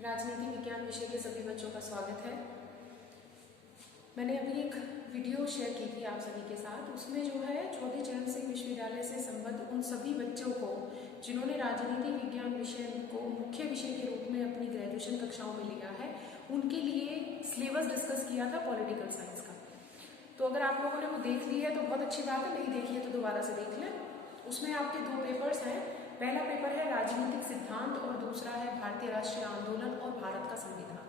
राजनीति विज्ञान विषय के सभी बच्चों का स्वागत है। मैंने अभी एक वीडियो शेयर की थी आप सभी के साथ। उसमें जो है चौधरी चरण सिंह विश्वविद्यालय से संबद्ध उन सभी बच्चों को जिन्होंने राजनीति विज्ञान विषय को मुख्य विषय के रूप में अपनी ग्रेजुएशन कक्षाओं में लिया है, उनके लिए सिलेबस डिस्कस किया था पॉलिटिकल साइंस का। तो अगर आप लोगों ने वो देख ली है तो बहुत अच्छी बात है, नहीं देखी है तो दोबारा से देख लें। उसमें आपके दो पेपर्स हैं। पहला पेपर है राजनीतिक सिद्धांत और दूसरा है भारतीय राष्ट्रीय आंदोलन और भारत का संविधान।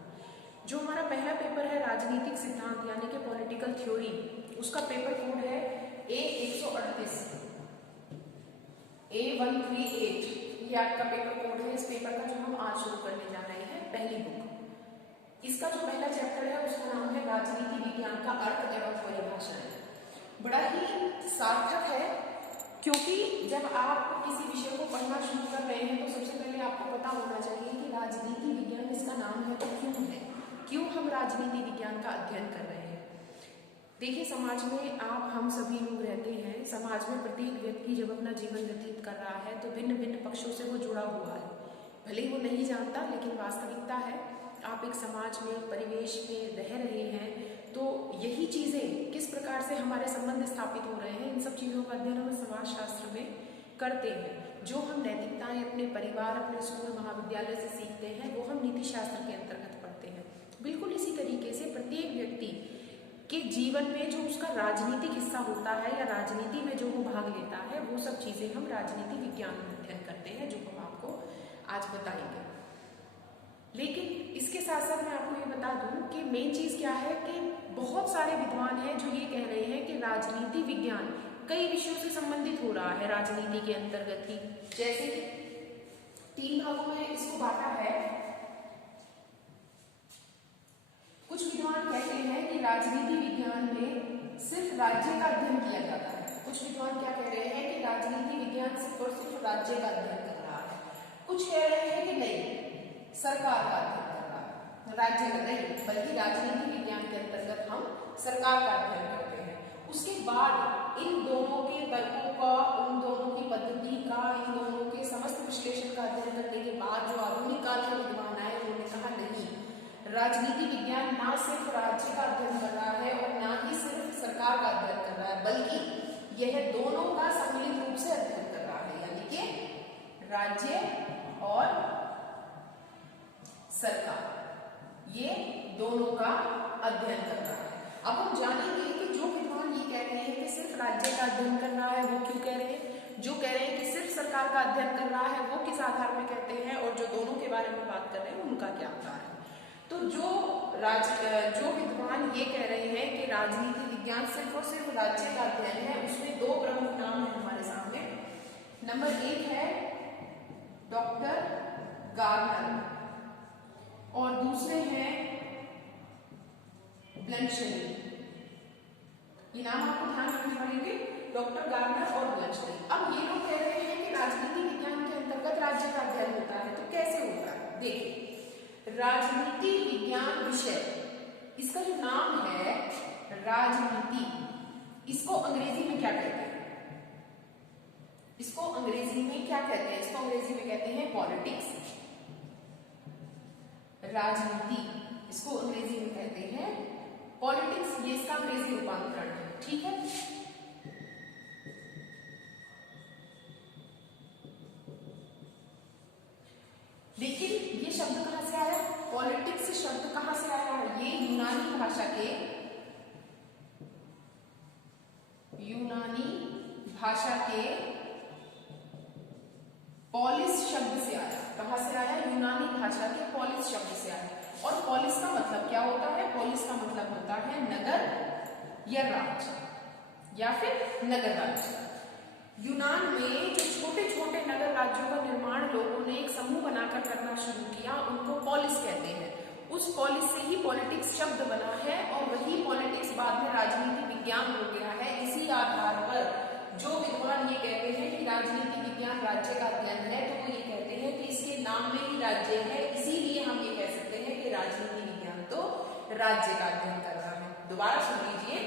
जो हमारा पहला पेपर है राजनीतिक सिद्धांत यानी कि पॉलिटिकल थ्योरी, उसका पेपर कोड है A138 A138। ये आपका पेपर कोड है इस पेपर का, जो हम आज शुरू करने जा रहे हैं। पहली बुक, इसका जो पहला चैप्टर है उसका नाम है राजनीति विज्ञान का अर्थ एवं परिभाषाएं। बड़ा ही सार्थक है, क्योंकि जब आप किसी विषय को पढ़ना शुरू कर रहे हैं तो सबसे पहले आपको पता होना चाहिए कि राजनीति विज्ञान इसका नाम है तो क्यों है, क्यों हम राजनीति विज्ञान का अध्ययन कर रहे हैं। देखिए, समाज में हम सभी लोग रहते हैं। समाज में प्रत्येक व्यक्ति जब अपना जीवन व्यतीत कर रहा है तो भिन्न भिन्न पक्षों से वो जुड़ा हुआ है। भले ही वो नहीं जानता, लेकिन वास्तविकता है। आप एक समाज में, परिवेश में रह रहे हैं तो यही चीजें किस प्रकार से हमारे संबंध स्थापित हो रहे हैं, इन सब चीजों का अध्ययन हम समाजशास्त्र में करते हैं। जो हम नैतिकताएं अपने परिवार, अपने स्कूल महाविद्यालय से सीखते हैं, वो हम नीति शास्त्र के अंतर्गत पढ़ते हैं। बिल्कुल इसी तरीके से प्रत्येक व्यक्ति के जीवन में जो उसका राजनीतिक हिस्सा होता है या राजनीति में जो वो भाग लेता है, वो सब चीजें हम राजनीति विज्ञान में अध्ययन करते हैं, जो हम आपको आज बताएंगे। लेकिन इसके साथ साथ मैं आपको ये बता दूं कि मेन चीज क्या है कि बहुत सारे विद्वान हैं जो ये कह रहे हैं कि राजनीति विज्ञान कई विषयों से संबंधित हो रहा है राजनीति के अंतर्गत ही। जैसे कि 3 भागों में इसको बांटा है। कुछ विद्वान कहते हैं कि राजनीति विज्ञान में सिर्फ राज्य का अध्ययन किया जाता है। कुछ विद्वान क्या कह रहे हैं कि राजनीति विज्ञान सिर्फ और सिर्फ राज्य का अध्ययन कर रहा है। कुछ कह रहे हैं कि नहीं, सरकार का अध्ययन कर रहा है, राज्य का नहीं, बल्कि राजनीति विज्ञान के अंतर्गत हम सरकार का अध्ययन करते हैं। उसके बाद इन दोनों के तर्कों का, उन दोनों की पद्धति का, इन दोनों के समस्त विश्लेषण का अध्ययन करने के बाद जो आधुनिक काल के विद्वान आए, उन्होंने कहा नहीं, राजनीति विज्ञान ना सिर्फ राज्य का अध्ययन कर रहा है और ना ही सिर्फ सरकार का अध्ययन कर रहा है, बल्कि यह दोनों का सम्मिलित रूप से अध्ययन कर रहा है, यानी कि राज्य और सरकार, ये दोनों का अध्ययन कर रहा है। अब हम जानेंगे कि जो विद्वान ये कह रहे हैं कि सिर्फ राज्य का अध्ययन कर रहा है, वो क्यों कह रहे हैं। जो कह रहे हैं कि सिर्फ सरकार का अध्ययन कर रहा है, वो किस आधार पर कहते हैं, और जो दोनों के बारे में बात कर रहे हैं उनका क्या आधार है। तो जो विद्वान ये कह रहे हैं कि राजनीति विज्ञान सिर्फ और सिर्फ राज्य का अध्ययन है, उसमें 2 प्रमुख नाम है हमारे सामने। नंबर 1 है डॉक्टर गार्नर और दूसरे हैं ब्लंशली। ये नाम आपको ध्यान रखने पड़ेंगे, डॉक्टर गार्नर और ब्लंशली। अब ये लोग कह रहे हैं कि राजनीति विज्ञान के अंतर्गत राज्य का अध्ययन होता है, तो कैसे होता है। देखिए, राजनीति विज्ञान विषय, इसका जो नाम है राजनीति, इसको अंग्रेजी में क्या कहते हैं, इसको अंग्रेजी में क्या कहते हैं, इसको अंग्रेजी में कहते हैं पॉलिटिक्स। राजनीति, इसको अंग्रेजी में कहते हैं पॉलिटिक्स, ये इसका अंग्रेजी रूपांतरण है, ठीक है। लेकिन ये शब्द कहां से आया, पॉलिटिक्स शब्द कहां से आया है, ये यूनानी भाषा के पॉलिस शब्द से आया। कहां से आया, यूनानी भाषा के पॉलिस शब्द से आया। और पॉलिस का मतलब क्या होता है, पॉलिस का मतलब होता है नगर या राज्य या फिर नगर राज्य। यूनान में जो छोटे छोटे नगर राज्यों का निर्माण लोगों ने एक समूह बनाकर करना शुरू किया, उनको पॉलिस कहते हैं। उस पॉलिस से ही पॉलिटिक्स शब्द बना है और वही पॉलिटिक्स बाद में राजनीति विज्ञान हो गया है। इसी आधार पर जो विद्वान ये कहते हैं कि राजनीति विज्ञान राज्य का अध्ययन है, तो वो ये कहते हैं कि इसके नाम में ही राज्य है, इसीलिए हम ये कह सकते हैं कि राजनीति विज्ञान तो राज्य का अध्ययन कर रहा है। दोबारा सुन लीजिए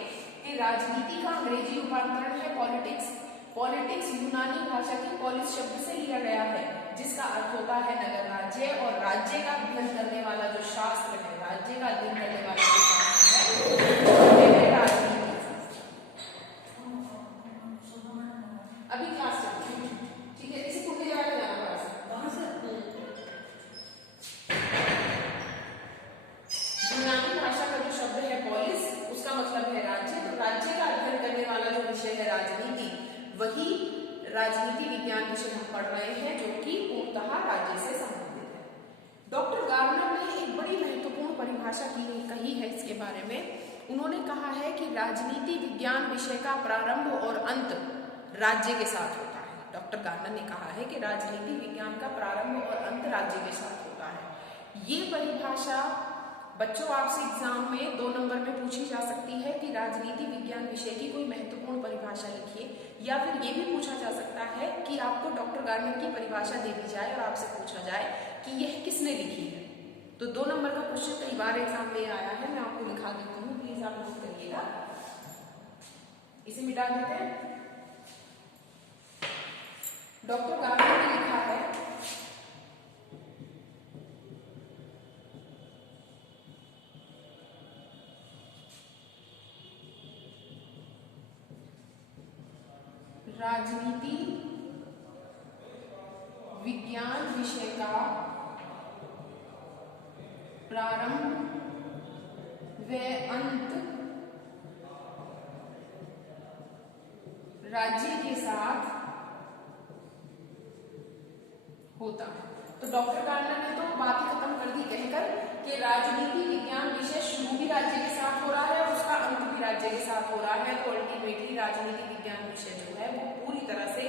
कि राजनीति का अंग्रेजी रूपांतरण है पॉलिटिक्स। पॉलिटिक्स यूनानी भाषा की पॉलिस शब्द से लिया गया है, जिसका अर्थ होता है नगर राज्य, और राज्य का अध्ययन करने वाला जो शास्त्र है, राज्य का अध्ययन करने वाला जो शास्त्र है राजनीति। अभी क्लास चल रही है, ठीक है, इसे पूरी जगह पे जाना पड़ा यूनानी भाषा का जो शब्द है पॉलिस, उसका मतलब है राज्य। तो राज्य का अध्ययन करने वाला जो विषय है राजनीति, वही राजनीति विज्ञान विषय हम पढ़ रहे हैं, जो कि पूर्णतः राज्य से संबंधित है। डॉक्टर गार्नर ने एक बड़ी महत्वपूर्ण परिभाषा कही है इसके बारे में। उन्होंने कहा है कि राजनीति विज्ञान विषय का प्रारंभ और अंत राज्य के साथ होता है। डॉक्टर गार्नर ने कहा है कि राजनीति विज्ञान का प्रारंभ और अंत राज्य के साथ होता है। ये परिभाषा बच्चों आपसे एग्जाम में 2 नंबर में पूछी जा सकती है कि राजनीति विज्ञान विषय की कोई महत्वपूर्ण परिभाषा लिखिए, या फिर ये भी पूछा जा सकता है कि आपको डॉक्टर गार्नर की परिभाषा दे दी जाए और आपसे पूछा जाए कि यह किसने लिखी है। तो 2 नंबर का क्वेश्चन कई बार एग्जाम में आया है, मैं आपको लिखा देती हूँ, प्लीज आप नोट करिएगा। इसे मिटा देते हैं। डॉक्टर गार्नर ने लिखा है राजनीति विज्ञान विषय का प्रारंभ व अंत राज्य के साथ होता है। तो डॉक्टर गार्नर ने तो बात ही खत्म कर दी कहकर कि राजनीति विज्ञान विषय शुरू भी राज्य के साथ हो रहा है और उसका अंत भी राज्य के साथ हो रहा है। तो अल्टीमेटली राजनीति विज्ञान विषय जो है वो पूरी तरह से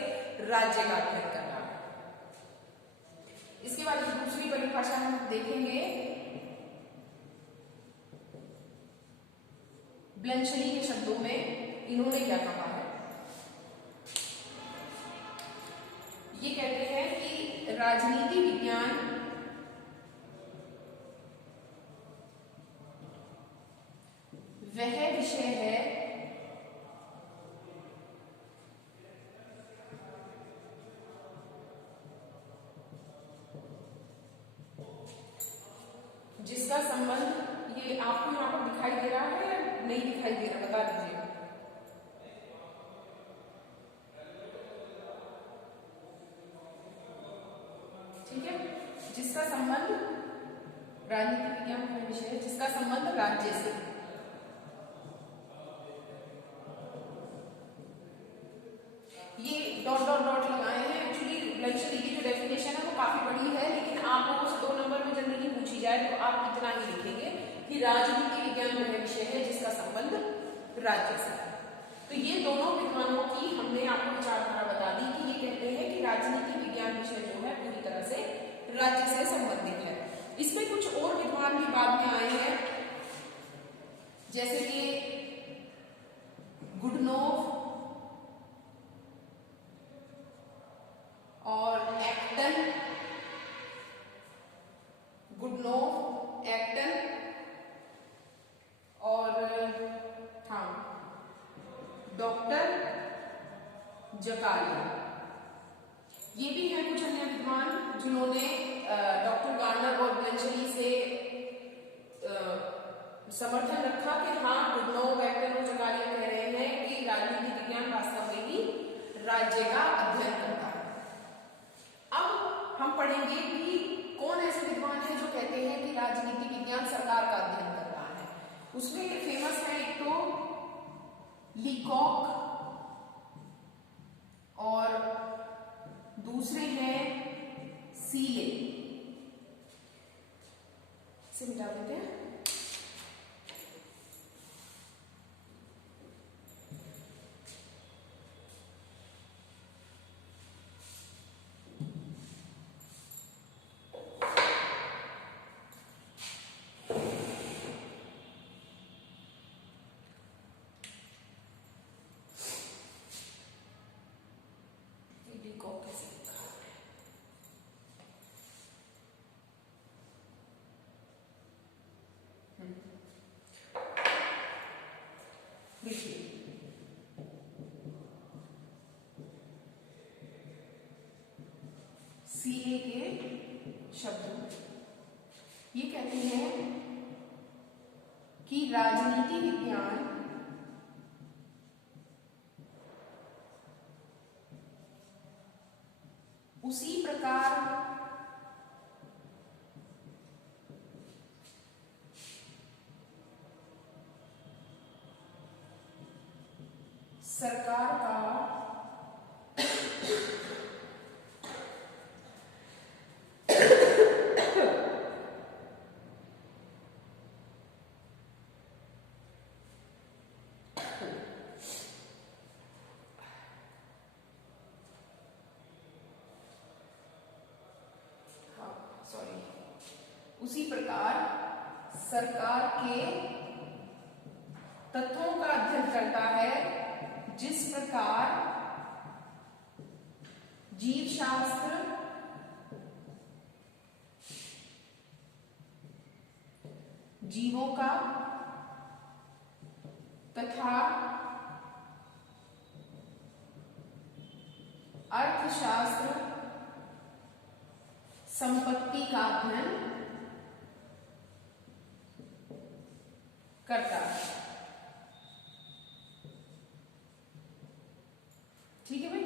राज्य का अध्ययन कर रहा है। इसके बाद दूसरी परिभाषा हम देखेंगे, ब्लैंचली के शब्दों में इन्होंने क्या कहा है। ये कहते हैं कि राजनीति विज्ञान वह विषय है जिसका संबंध, ये आपको यहाँ पर दिखाई दे रहा है या नहीं दिखाई दे रहा, बता दीजिए। ठीक है, जिसका संबंध राजनीति विज्ञान का विषय है जिसका संबंध राज्य से। ये डॉट डॉट डॉट लगाए हैं। एक्चुअली ब्लैंचली की जो डेफिनेशन है वो काफी बड़ी है, लेकिन आप लोगों से 2 नंबर में जनरली पूछी जाए तो आप इतना ही लिखेंगे कि राजनीति विज्ञान वह विषय है जिसका संबंध राज्य से है। तो ये दोनों विद्वानों की हमने आपको विचारधारा बता दी कि ये कहते हैं कि राजनीति विज्ञान विषय जो है पूरी तरह से राज्य से संबंधित है। इसमें कुछ और विद्वान भी बाद में आए हैं, जैसे कि गुडनोव और एक्टन, गुडनोव, एक्टन और डॉक्टर जकारिया, ये भी हैं कुछ अन्य विद्वान जिन्होंने डॉक्टर गार्नर और ब्लैंचली से समर्थन रखा कि हाँ, गुडनोव, एक्टन और जकारिया कह रहे हैं कि राजनीति विज्ञान वास्तव में ही राज्य का अध्ययन करता है। अब हम पढ़ेंगे कि कौन ऐसे विद्वान हैं जो कहते हैं कि राजनीति विज्ञान सरकार का अध्ययन कर रहा है। उसमें फेमस है एक तो लीकॉक और दूसरे हैं सीले। इसे मिटा देते हैं। सीए के शब्द ये कहते हैं कि राजनीति विज्ञान उसी प्रकार सरकार का उसी प्रकार सरकार के तत्वों का अध्ययन करता है जिस प्रकार जीव शास्त्र जीवों का तथा अर्थशास्त्र संपत्ति का अध्ययन करता है। ठीक है भाई,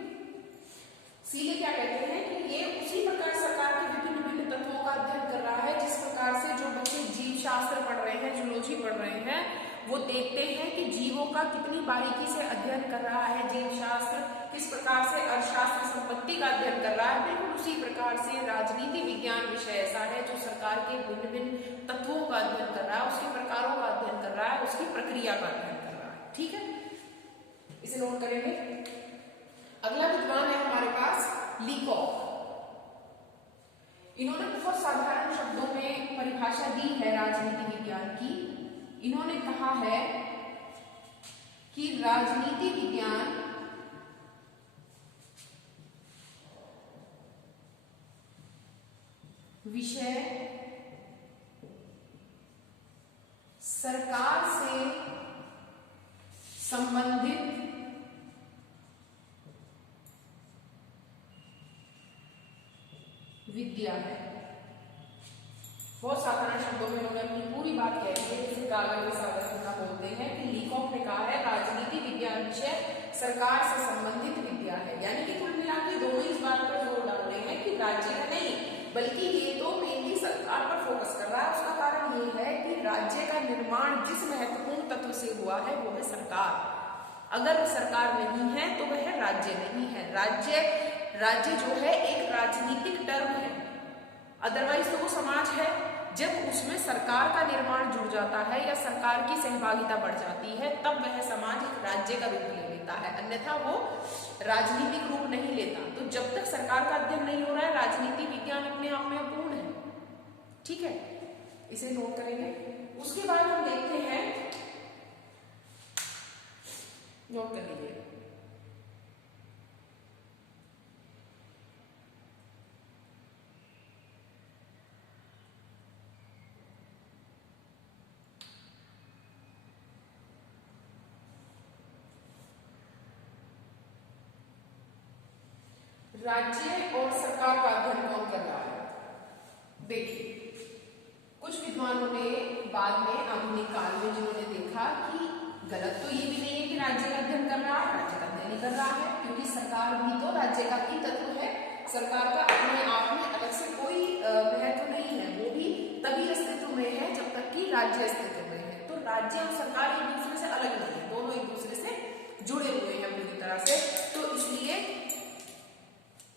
इसीलिए क्या कहते हैं कि ये उसी प्रकार सरकार के विभिन्न विभिन्न तत्वों का अध्ययन कर रहा है जिस प्रकार से जो बच्चे जीव शास्त्र पढ़ रहे हैं, जूलॉजी पढ़ रहे हैं, वो देखते हैं कि जीवों का कितनी बारीकी से अध्ययन कर रहा है जीव शास्त्र, किस प्रकार से अर्थशास्त्र संपत्ति का अध्ययन कर रहा है। बिल्कुल उसी प्रकार से राजनीति विज्ञान विषय ऐसा है जो सरकार के भिन्न भिन्न तत्वों का अध्ययन कर रहा है, उसके प्रकारों का अध्ययन कर रहा है, उसकी प्रक्रिया का अध्ययन कर रहा है। ठीक है, इसे नोट करेंगे। अगला विद्वान है हमारे पास लीकॉक। इन्होंने बहुत साधारण शब्दों में परिभाषा दी है राजनीति विज्ञान की। इन्होंने कहा है कि राजनीति विज्ञान विषय सरकार से संबंधित विद्या है। बहुत साधारण शब्दों में उन्होंने अपनी पूरी बात कह दी है, जिसे कागज में साधना बोलते हैं कि लीकॉक ने कहा है राजनीति विज्ञान विषय सरकार से संबंधित विद्या है। यानी कि कुल मिला के दोनों इस बात पर जोर डाल रहे हैं कि राज्य का नहीं, बल्कि ये तो मेनली सरकार पर फोकस कर रहा है। उसका कारण ये है कि राज्य का निर्माण जिस महत्वपूर्ण तत्व से हुआ है वो है सरकार। अगर सरकार नहीं है तो वह राज्य नहीं है। राज्य जो है एक राजनीतिक टर्म है, अदरवाइज तो वो समाज है। जब उसमें सरकार का निर्माण जुड़ जाता है या सरकार की सहभागिता बढ़ जाती है तब वह समाज एक राज्य का रूप ले लेता है, अन्यथा वो राजनीतिक रूप नहीं लेता। तो जब तक सरकार का अध्ययन नहीं हो रहा है राजनीति विज्ञान अपने आप में अपूर्ण है। ठीक है, इसे नोट करेंगे। उसके बाद हम देखते हैं, नोट कर लीजिए, राज्य और सरकार का अध्ययन कौन कर रहा है। देखिए, कुछ विद्वानों ने बाद में आधुनिक काल में जिन्होंने देखा कि गलत तो ये भी नहीं है कि राज्य का अध्ययन कर रहा है, राज्य का अध्ययन ही कर रहा है, क्योंकि सरकार भी तो राज्य का ही तत्व है। सरकार का अपने आप में अलग से कोई महत्व नहीं है, वो भी तभी अस्तित्व में है जब तक कि राज्य अस्तित्व में है। तो राज्य और सरकार एक दूसरे से अलग नहीं है, दोनों एक दूसरे से जुड़े हुए हैं पूरी तरह से। तो इसलिए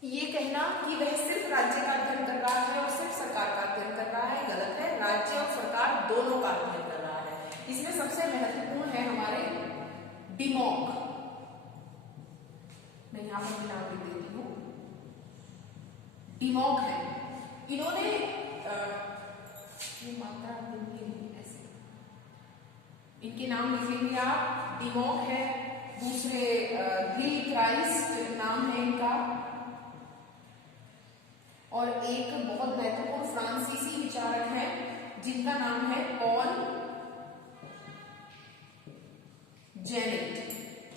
ये कहना कि वह सिर्फ राज्य का अध्ययन कर रहा है और सिर्फ सरकार का अध्ययन कर रहा है गलत है। राज्य और सरकार दोनों का अध्ययन कर रहा है। इसमें सबसे महत्वपूर्ण है हमारे डिमॉक। मैं यहां पर नाम लिख देती हूँ, डिमॉक है। इन्होंने ये मात्रा ऐसे इनके नाम लिखेंगे आप, डिमॉक है। दूसरे गिल क्राइस्ट नाम है इनका, और एक बहुत महत्वपूर्ण फ्रांसीसी विचारक है जिनका नाम है पॉल जेनेट।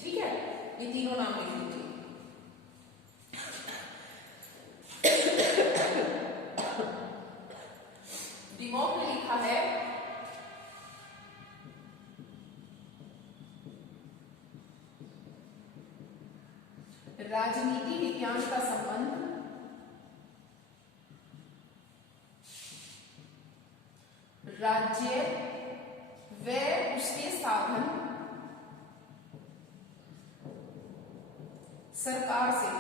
ठीक है, ये तीनों नाम लिख लीजिए। विज्ञान का संबंध राज्य व उसके साधन सरकार से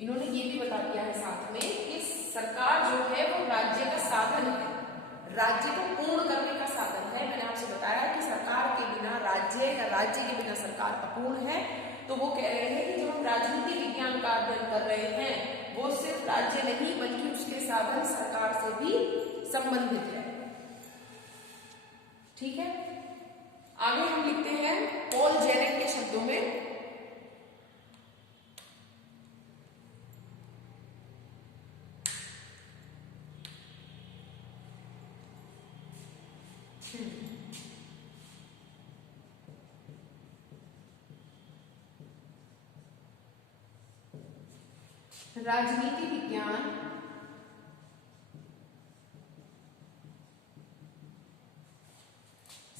इन्होंने ये भी बता दिया है साथ में कि सरकार जो है वो राज्य का साधन है, राज्य को पूर्ण करने का साधन है। मैंने आपसे बताया कि सरकार के बिना राज्य या राज्य के बिना सरकार अपूर्ण है। तो वो कह रहे हैं कि जो हम राजनीति विज्ञान का अध्ययन कर रहे हैं वो सिर्फ राज्य नहीं बल्कि उसके साधन सरकार से भी संबंधित है। ठीक है, आगे हम लिखते हैं पॉल जेरेक के शब्दों में, राजनीति विज्ञान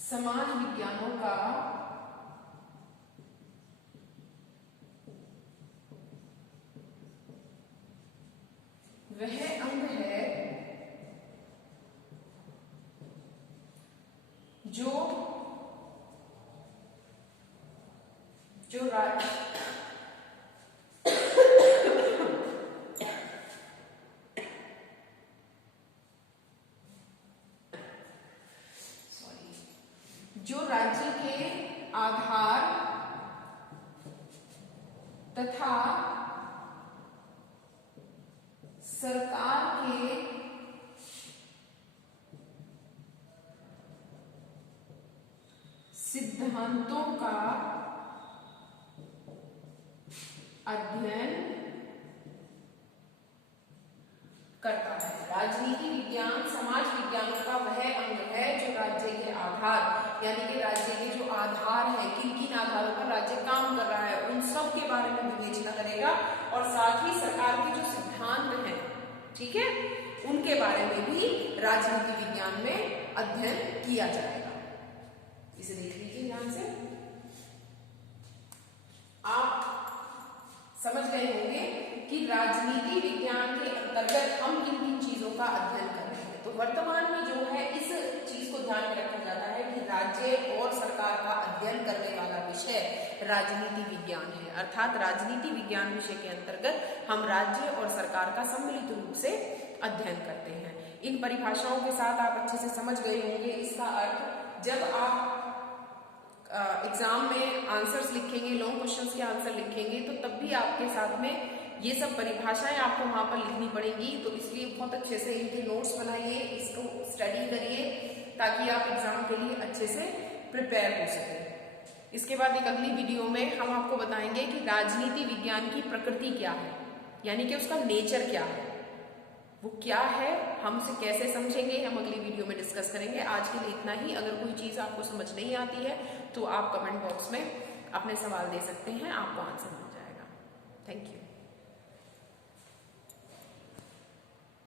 समाज विज्ञानों का वह अंग है जो राज्य के आधार तथा सरकार के सिद्धांतों का अध्ययन करता है। राजनीति विज्ञान समाज विज्ञान का वह अंग है जो राज्य के आधार यानी कि राज्य के जो आधार है, किन किन आधारों पर राज्य काम कर रहा है, उन सब के बारे में विवेचना करेगा और साथ ही सरकार के जो सिद्धांत हैं, ठीक है, उनके बारे में भी राजनीति विज्ञान में अध्ययन किया जाएगा। इसे देख लीजिए ध्यान से। आप समझ गए होंगे कि राजनीति विज्ञान के अंतर्गत हम किन किन चीजों का अध्ययन कर रहे हैं। तो वर्तमान में जो है इस चीज को ध्यान में रखा जाता है कि राज्य और सरकार का अध्ययन करने वाला विषय राजनीति विज्ञान है, अर्थात राजनीति विज्ञान विषय के अंतर्गत हम राज्य और सरकार का सम्मिलित रूप से अध्ययन करते हैं। इन परिभाषाओं के साथ आप अच्छे से समझ गए होंगे। इसका अर्थ जब आप एग्जाम में आंसर्स लिखेंगे, लॉन्ग क्वेश्चंस के आंसर लिखेंगे, तो तब भी आपके साथ में ये सब परिभाषाएं आपको वहां पर लिखनी पड़ेंगी। तो इसलिए बहुत अच्छे से इनके नोट्स बनाइए, इसको स्टडी करिए ताकि आप एग्जाम के लिए अच्छे से प्रिपेयर हो सकें। इसके बाद एक अगली वीडियो में हम आपको बताएंगे कि राजनीति विज्ञान की प्रकृति क्या है, यानी कि उसका नेचर क्या है, वो क्या है, हम उसे कैसे समझेंगे, हम अगली वीडियो में डिस्कस करेंगे। आज के लिए इतना ही। अगर कोई चीज आपको समझ नहीं आती है तो आप कमेंट बॉक्स में अपने सवाल दे सकते हैं, आपको आंसर मिल जाएगा। Thank you.